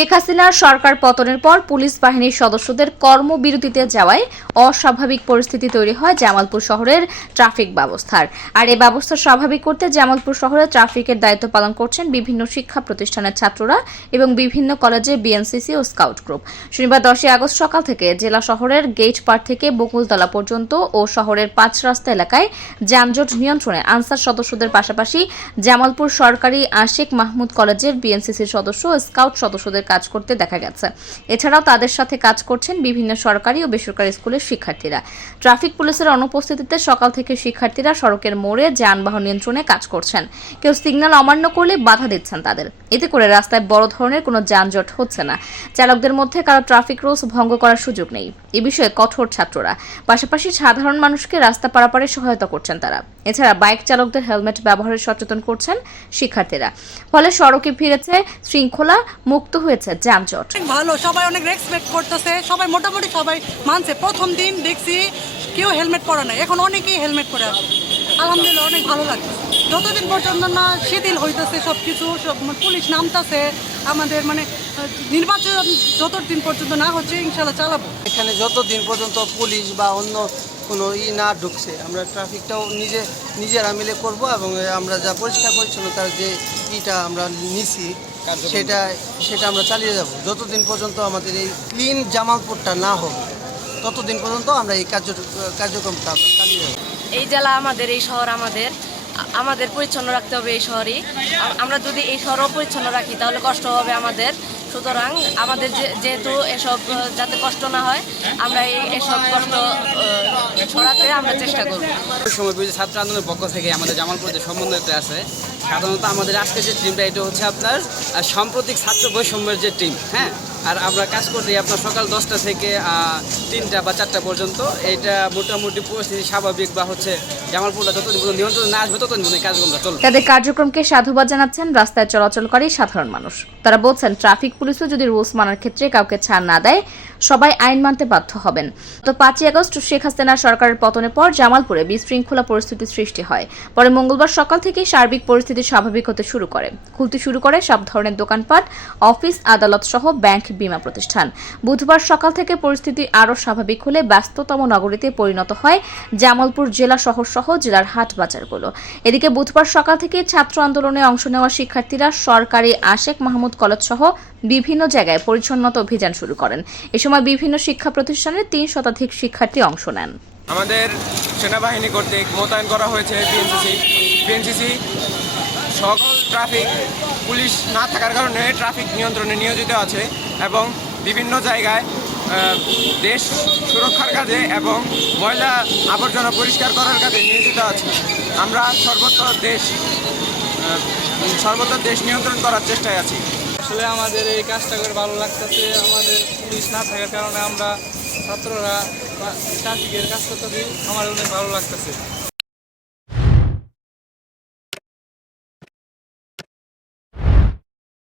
শেখ হাসিনার সরকার পতনের পর পুলিশ বাহিনীর সদস্যদের কর্মবিরতিতে যাওয়ায় অস্বাভাবিক পরিস্থিতি তৈরি হয় জামালপুর শহরের ট্রাফিক ব্যবস্থার। আর এই ব্যবস্থা স্বাভাবিক করতে জামালপুর শহরে ট্রাফিকের দায়িত্ব পালন করছেন বিভিন্ন শিক্ষা প্রতিষ্ঠানের ছাত্ররা এবং বিভিন্ন কলেজে বিএনসিসি ও স্কাউট গ্রুপ। শনিবার 10 আগস্ট সকাল থেকে জেলা শহরের গেট পার থেকে বকুলতলা পর্যন্ত ও শহরের 5 রাস্তা এলাকায় যানজট নিয়ন্ত্রণে আনসার সদস্যদের পাশাপাশি জামালপুর সরকারি আশেক মাহমুদ কলেজের বিএনসিসির সদস্য ও স্কাউট সদস্যদের কাজ করতে দেখা গেছে। এছাড়াও তাদের সাথে কাজ করছেন বিভিন্ন সরকারি ও বেসরকারি স্কুলের শিক্ষার্থীরা। ট্রাফিক পুলিশের অনুপস্থিতিতে সকাল থেকে শিক্ষার্থীরা সড়কের মোড়ে যানবাহন নিয়ন্ত্রণে কাজ করছেন। কেউ সিগন্যাল অমান্য করলে বাধা দিচ্ছেন তাদের। এতে করে রাস্তায় বড় ধরনের কোনো যানজট হচ্ছে না। চালকদের মধ্যে কারো ট্রাফিক রুলস ভঙ্গ করার সুযোগ নেই। এ বিষয়ে কঠোর ছাত্ররা, পাশাপাশি সাধারণ মানুষকে রাস্তা পারাপারে সহায়তা করছেন তারা। এছাড়া বাইক চালকদের হেলমেট ব্যবহারে সচেতন করছেন শিক্ষার্থীরা। ফলে সড়কে ফিরেছে শৃঙ্খলা, মুক্ত হয়েছে যানজট। ভালো, সবাই অনেক রেসপেক্ট করতেছে, সবাই মোটামুটি সবাই মানছে। প্রথম দিন দেখছি কেউ হেলমেট পরে না, এখন অনেকেই হেলমেট পরে আছে। আলহামদুলিল্লাহ অনেক ভালো লাগছে। যতদিন পর্যন্ত না শিথিল হইতেছে সব কিছু, সব পুলিশ নামতেছে আমাদের নির্বাচন যতদিন পর্যন্ত না হচ্ছে ইনশাল্লাহ চালাবো। এখানে যতদিন পর্যন্ত পুলিশ বা অন্য কোনো না ঢুকছে, আমরা ট্রাফিকটাও নিজেরা মিলে করব এবং আমরা যা পরিষ্কার পরিচ্ছন্নতার যে আমরা নিছি সেটা আমরা চালিয়ে যাব। যতদিন পর্যন্ত আমাদের এই ক্লিন জামালপুরটা না হবে ততদিন পর্যন্ত আমরা এই কার্যক্রমটা আমরা চালিয়ে যাব। এই জেলা আমাদের, এই শহর আমাদের পরিচ্ছন্ন রাখতে হবে। এই শহরই আমরা যদি এই শহরও পরিচ্ছন্ন রাখি তাহলে কষ্ট হবে আমাদের। সুতরাং আমাদের যেহেতু এসব যাতে কষ্ট না হয়, আমরা এসব কষ্ট ছড়াতে আমরা চেষ্টা করব। সময় ছাত্র আন্দোলনের পক্ষ থেকে আমাদের জামালপুর যে সমন্বয়টা আছে, সাধারণত আমাদের আজকের যে টিমটা এটা হচ্ছে আপনার সাম্প্রতিক ছাত্র বৈষম্যের যে টিম। হ্যাঁ, আর আমরা কাজ করতে আপনার সকাল 10টা থেকে 3টা বা 4টা পর্যন্ত। এটা মোটামুটি পরিস্থিতি স্বাভাবিক বা হচ্ছে জামালপুরটা যতদিন পর্যন্ত নিয়ন্ত্রণ না আসবে ততদিন পর্যন্ত কাজগুলো চলবে। তাদের কার্যক্রমকে সাধুবাদ জানাচ্ছেন রাস্তায় চলাচলকারী সাধারণ মানুষ। তারা বলছেন, ট্রাফিক পুলিশও যদি রুলস মানার ক্ষেত্রে কাউকে ছাড় না দেয়, সবাই আইন মানতে বাধ্য হবেন। তো 5 আগস্ট শেখ হাসিনার সরকারের পতনের পর জামালপুরে বিশৃঙ্খলা পরিস্থিতির সৃষ্টি হয়। পরে মঙ্গলবার সকাল থেকেই সার্বিক পরিস্থিতি স্বাভাবিক হতে খুলতে শুরু করে সব ধরনের দোকানপাট, অফিস, আদালত সহ ব্যাংক, বীমা প্রতিষ্ঠান। বুধবার সকাল থেকে পরিস্থিতি আরও স্বাভাবিক হলে ব্যস্ততম নগরীতে পরিণত হয় জামালপুর জেলা শহর সহ জেলার হাট বাজারগুলো। এদিকে বুধবার সকাল থেকে ছাত্র আন্দোলনে অংশ নেওয়া শিক্ষার্থীরা সরকারি আশেক মাহমুদ কলেজ সহ বিভিন্ন জায়গায় পরিচ্ছন্নতা অভিযান শুরু করেন। এ সময় বিভিন্ন শিক্ষা প্রতিষ্ঠানের 3 শতাধিক শিক্ষার্থী অংশ নেন। আমাদের সেনাবাহিনী কর্তৃক মোতায়েন করা হয়েছে বিএনসিসি সকল ট্রাফিক পুলিশ না থাকার কারণে ট্রাফিক নিয়ন্ত্রণে নিয়োজিত আছে এবং বিভিন্ন জায়গায় দেশ সুরক্ষার কাজে এবং ময়লা আবর্জনা পরিষ্কার করার কাজে নিয়োজিত আছে। আমরা সর্বত্র দেশ নিয়ন্ত্রণ করার চেষ্টায় আছি। আসলে আমাদের এই কাজটা করে ভালো লাগতেছে। আমাদের পুলিশ না থাকার কারণে আমরা ছাত্ররা ট্রাফিকের কাজ করতেছি, আমার অনেক ভালো লাগতেছে।